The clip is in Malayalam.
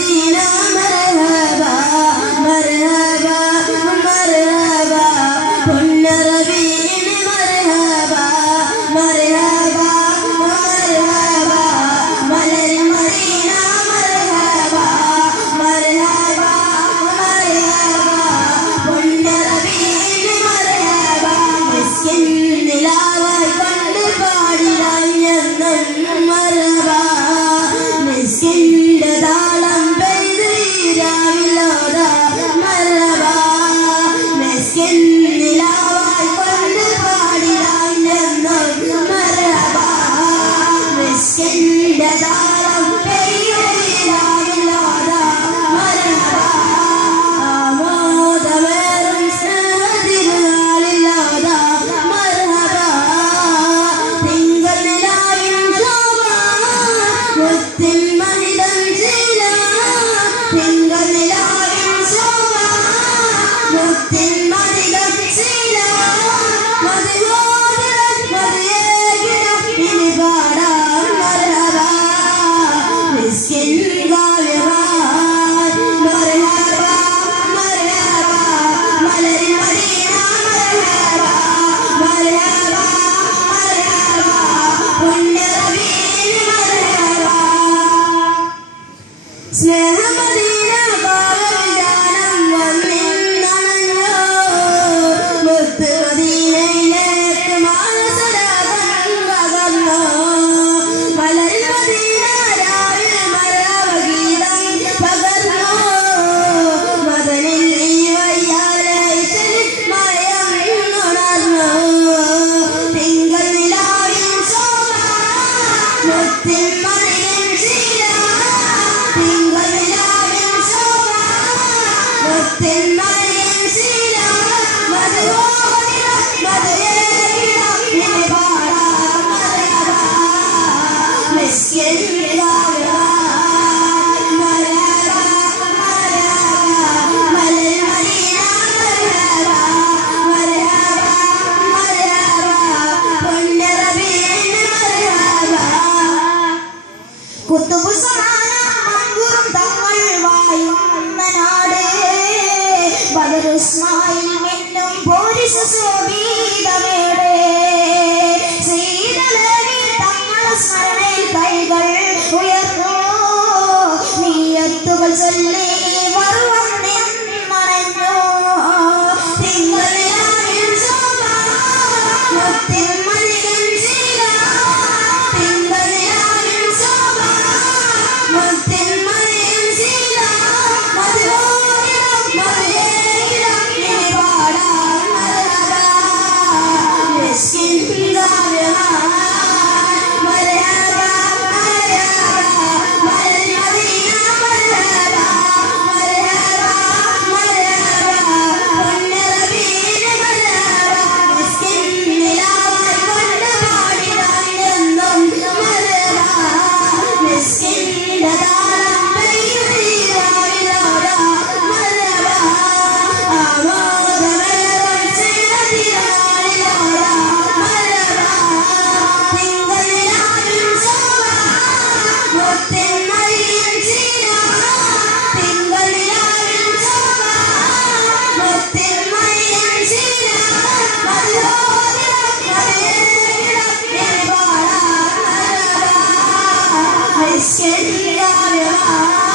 മദീന മർഹബ മർഹബ മർഹബ പൊന്നറബീൻ മർഹബ മർഹബ മർഹബ മലർ മദീന മർഹബ മർഹബ മർഹബ പൊന്നറബീൻ മർഹബ മിസ്കിൻ നിലാവായി കണ്ട് പാടിടാൻ മർഹബ മിസ്കിന്റെ താളം പെയ്ത് രാവിലോത മർഹബ മിസ്കിൻ നിലാവായി കണ്ട് പാടിടാൻ മർഹബ മിസ്കിന്റെ താളം പെയ്ത് രാവിലോത മർഹബ ആമോദമേറും സ്നേഹതിരുനാളിലോത മർഹബ തിങ്കൾ നിലാവിൻ ശോഭ മുത്തിൻ മനിതൻ ശീല തിങ്കൾ നിലാവിൻ ശോഭ മുത്തിൻ മനിതൻ ശീല മതിയോതിരം മതിയേകിടം ഇനി പാടാൻ മർഹബ മിസ്കിൻ ഗായവാൻ മർഹബ മർഹബ മലർ മദീന മർഹബ മർഹബ മർഹബ പൊന്നറബീൻ മർഹബ സ്നേഹമദീന ഭാവവിധാനം വന്നിന്നണഞ്ഞോ മുത്ത് മദീനയിലേക്ക് മാനസരാഗം പകർന്നോ മലർ മദീന രാവിൽ മരവ ഗീതം പകർന്നോ മദനിൽ നീ വയ്യാലൈശലിൽ മയം ഉണർന്നോ തിങ്കൾ നിലാവിൻ ശോഭ മുത്തിൻ മണിയൻ ശീല തിങ്കൾ നിലാവിൻ ശോഭ മുത്തിൻ മണിയൻ ശീല മധുവോതിരം മധുയേകിടം ഇനി പാടാൻ മർഹബ മിസ്കിൻ ഗായവാൻ മർഹബ മർഹബ മലർ മദീന മർഹബ മർഹബ മർഹബ പൊന്നറബീൻ മർഹബ കുത്തുബു സമാന മങ്കുറും തങ്ങൾ വായുന്ന നാട് ബദറുസ്മായിൽ മിന്നും പോരിസ ശോഭീതമേടെ ശ്രീധരനിൽ തങ്ങളെ സ്മരണയിൽ കൈകൾ ഉയർന്നു നീയത്തുകൾ ചൊല്ലി വരുവം നിന്നണഞ്ഞു തിങ്കൾ നിലാവിൻ ശോഭ മുത്തിൻ മണിയൻ ശീല തിങ്കൾ നിലാവിൻ ശോഭ മുത്തിൻ മണിയൻ ശീല മധുരോതിരം മധുയേകിടം ഇനി പാടാൻ മർഹബ മിസ്കിൻ ഗായവാൻ മർഹബ മർഹബ മലർ മദീന മർഹബ മർഹബ മർഹബ പൊന്നറബീൻ മർഹബ മിസ്കിൻ നിലാവായി കണ്ട് പാടിടാൻ മർഹബ മിസ്കിന്റെ താളം പെയ്ത് രാവിലോത മർഹബ ആമോദമേറും സ്നേഹതിരുനാളിലോത മർഹബ തിങ്കൾ നിലാവിൻ ശോഭ മുത്തിൻ മണിയൻ ശീല തിങ്കൾ നിലാവിൻ ശോഭ മുത്തിൻ മണിയൻ ശീല മധുരോതിരം മധുയേകിടം ഇനി പാടാൻ മർഹബ മിസ്കിൻ ഗായവാൻ